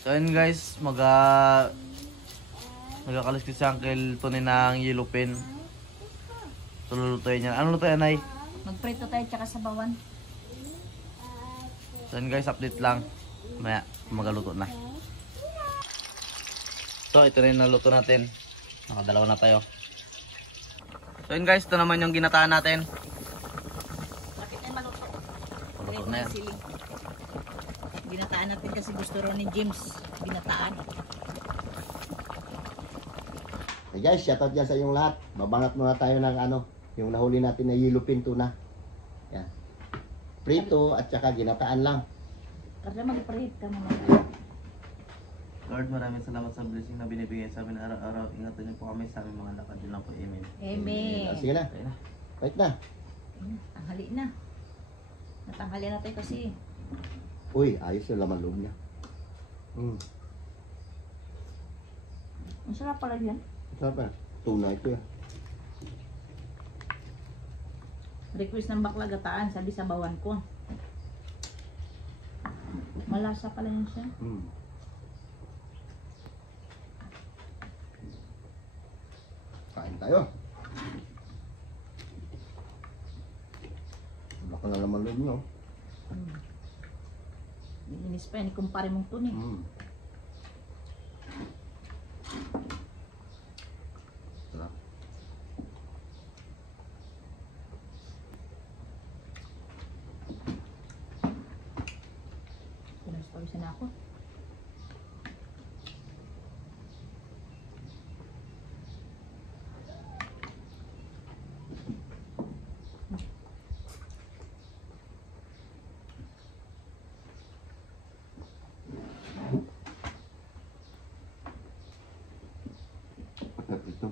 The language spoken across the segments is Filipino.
So ayun guys, magkakalis si Uncle Tony ng yellow pin. So lulutuin yan. Ano lutuin, Nay? Magprito tayo tsaka sabawan. So ayun guys, update lang. Maya, magaluto na. So ito na yung naluto natin. Nakadalawa na tayo. So yun guys, ito naman yung ginataan natin. Bakit ay maluto? Maluto na yan. Ginataan natin kasi gusto rin ni James. Ginataan. Hey guys, shoutout dyan sa inyong lahat. Babangat muna tayo ng yung nahuli natin na yellow pin tuna. Yan. Prito at saka ginataan lang. Kasi mag-preheat ka naman. Lord, maraming salamat sa blessing na binibigay sa amin araw-araw. Ingatan niyo po kami sa aming mga lakad. Yun lang po. Amen. Amen. Sige na. Okay na. Wait na. Tanghali na. Natanghali na tayo kasi. Uy, ayos yung laman loob niya. Ang sarap pala yan. Sarap na. Tuna ito eh. Request ng bakla gataan, sabi sa bawan ko. Malasa pala yan siya. Kain tayo. Baka na laman loob niyo. Inis pa yan, ikumpare mong tuning. Sarap. Pinag-pawisan na ako. Ito.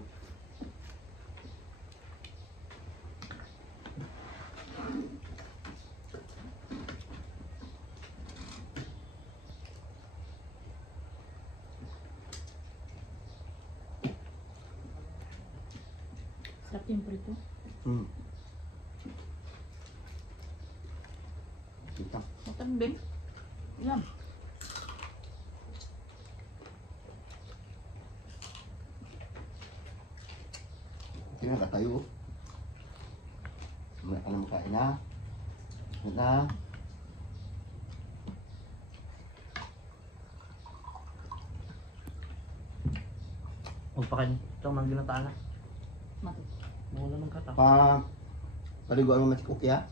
Sarap yung prito. Ito. Matambing. Yan. Sige na, tayo. May alam kain na. Na. Magpakain. Ito ang mga ginataan na. Mati. Mawala ng kata. Paliguan mo mas cookie ha.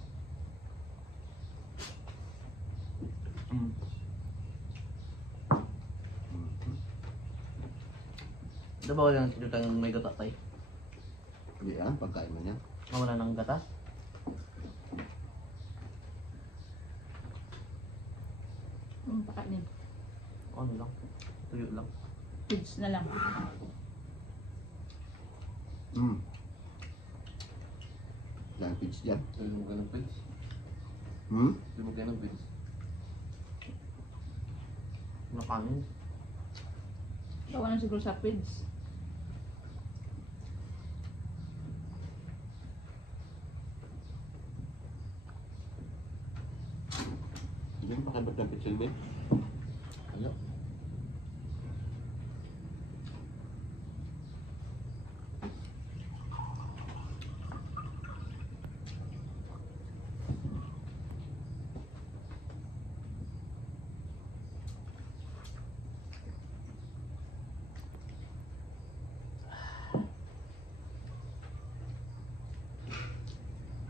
Ito ba wala ng tayong may gata tayo? Hindi yan, pagkain mo niyan. Mawala ng gata? Pakainin. Ano lang? Tuyo lang. Kids na lang. Dahil pitch dyan. Tuyo mo ka ng pids? Tuyo mo ka ng pids? Nakanin? Tawa na siguro sa kids. Yan, pakibot ng pitch yun, babe. Ano?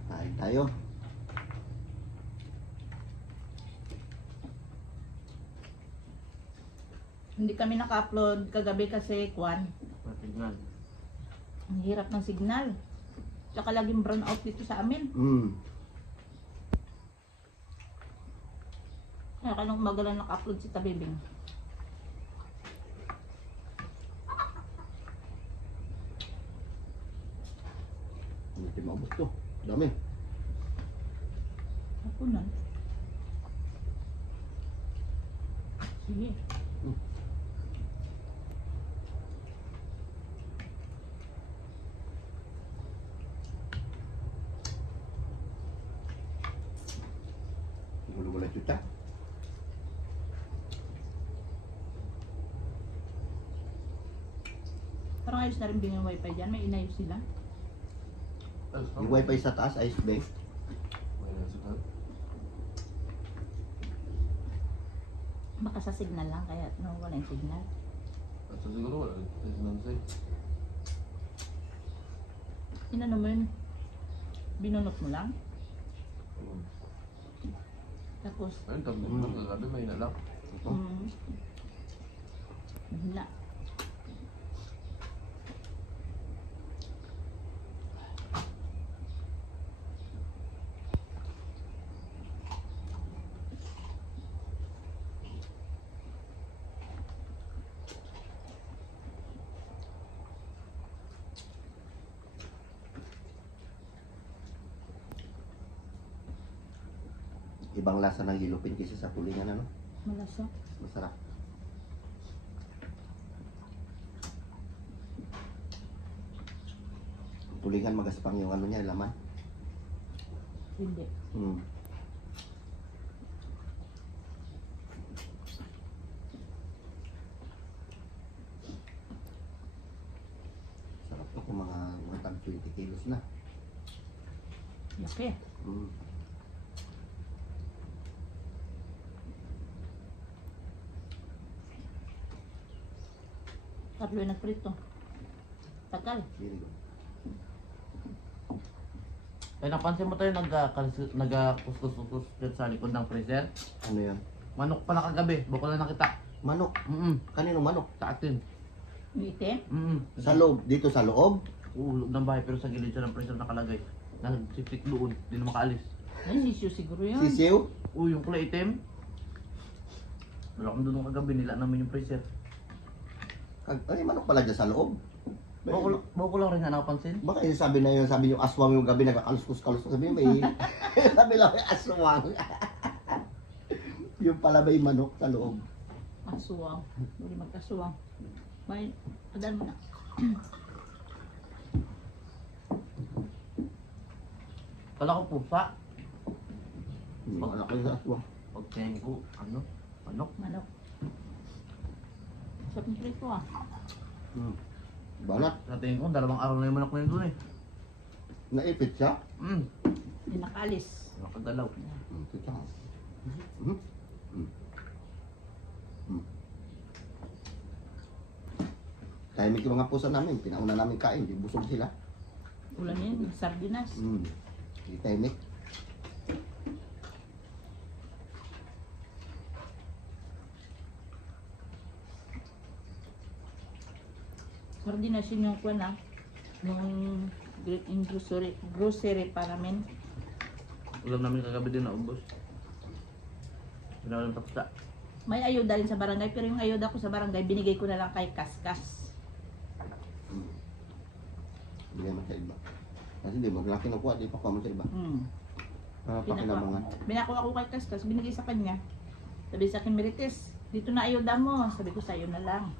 Kain tayo. Hindi kami naka-upload kagabi kasi kwan. Matignan. Ang hirap ng signal. Tsaka laging brown out dito sa amin. Kaya kanong umaga lang naka-upload si Tabibing. Hindi maubos to. Dami. Ako na. Sige. Gulo-gulo kita. Parang ayos na rin din yung wifi dyan. May inayos sila. Yung wifi sa taas, ayos ba? Baka sa signal lang, kaya nawala yung signal. Ito siguro wala. Nancy. Inano mo yun? Binunot mo lang? Tapos, Ayun, tablet mo. Kagabi may inalak. Ito. Mahina. Ibang lasa ng hilupin kaysa sa tulingan, ano? Malasa. Masarap. Tulingan magaspang yung ano niya, yung laman. Hindi. Hmm. Sarap to kung mga tag 20 kilos na. Laki. Hmm. Tatlo yung nagprito. Tagal. Very good. Ay, napansin mo tayo nag-kuskus-kuskus dyan sa likod ng freezer? Ano yan? Manok pala kagabi. Bukol na nakita. Manok. Kanino manok? Sa atin. Yung itim. Sa loob. Dito sa loob. Ulog ng bahay pero sa gilid siya ng freezer nakalagay. Nagsipsik doon. Hindi na makaalis. Ay, sisyo siguro yun. Sisiw. Yung kulay itim. Wala kang doon kagabi. Nila namin yung freezer. Ay, manok pala dyan sa loob. Bukol lang rin nga napansin. Baka yung sabi na yun, sabi yung aswang yung gabi nagkakalus-kalus. Sabi yung may, sabi lang may aswang. Yung pala may manok sa loob. Aswang. Hindi magkaswang. May, adan mo na. Kala ko pusa. Yung anak ko yung aswang. Pag tingin ko, ano? Manok. Manok. Sarap ng prito ah. Banat, Sa tingin ko, 2 araw na yung manok na yun doon eh. naipit siya. Hindi nakaalis. Nakagalaw. Ito siya. Tahimik yung mga pusa namin, pinauna namin kain, di busog sila. Ulan yun, sardinas. Di tahimik. Sardinas yun yung kuwan ah. Yung grocery para men. Ulam namin kagabi din naubos. Pinawalan tapos na. May ayuda rin sa barangay, pero yung ayuda ko sa barangay, binigay ko na lang kay Kaskas. Bigay mo sa iba. Kasi di mo, laki na kuha, di pa kuha mo sa iba. Pakinabangan. Binakuha ko kay Kaskas, binigay sa kanya. Sabi sa akin, Merites, dito na ayuda mo. Sabi ko, sa'yo na lang.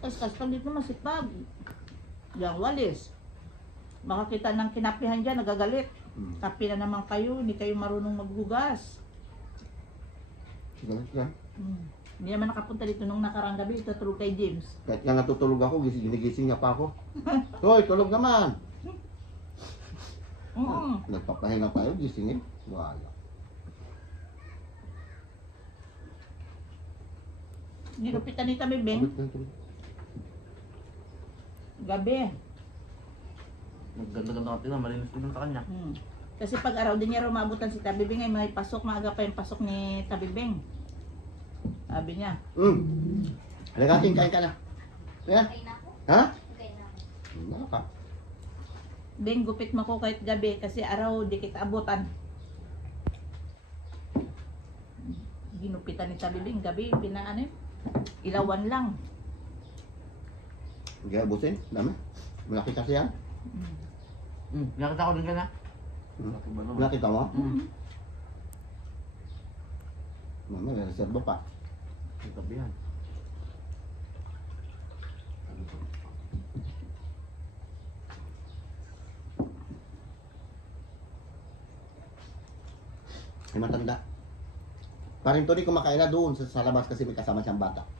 Kaskas, pag dito masipag. Yang walis. Makakita ng kinapihan dyan, nagagalit. Kapi na naman kayo, hindi kayo marunong maghugas. Galit ka. Hindi naman nakapunta dito nung nakarang gabi, tutulog kay James. Kahit nga natutulog ako, ginigising niya pa ako. Hoy, tulog naman! Nagpapahinga tayo, gisingin. Wala. Nilupitan ni Tabi Beng, gabi. Nagganda-ganda ka tingnan, malinis din sa kanya. Kasi pag araw din niya rumabutan si Tabi Beng, ay may pasok, maaga pa yung pasok ni Tabi Beng. Sabi niya. Halika, kain ka na. Kaya? Okay na ako. Ha? Okay na ako. Ano ka? Beng, gupit mo ko kahit gabi kasi araw di kita abutan. Ginupitan ni Tabi Beng, gabi, pinaano yun? Ilawan lang. Hindi ka abusin? Dami? Malaki kasi yan? Nakita ko din ka na. Nakita mo? Mama, may reserva pa. Ang tabi yan. Ay matanda. Paring Tony kumakain na doon sa labas kasi may kasama siyang bata.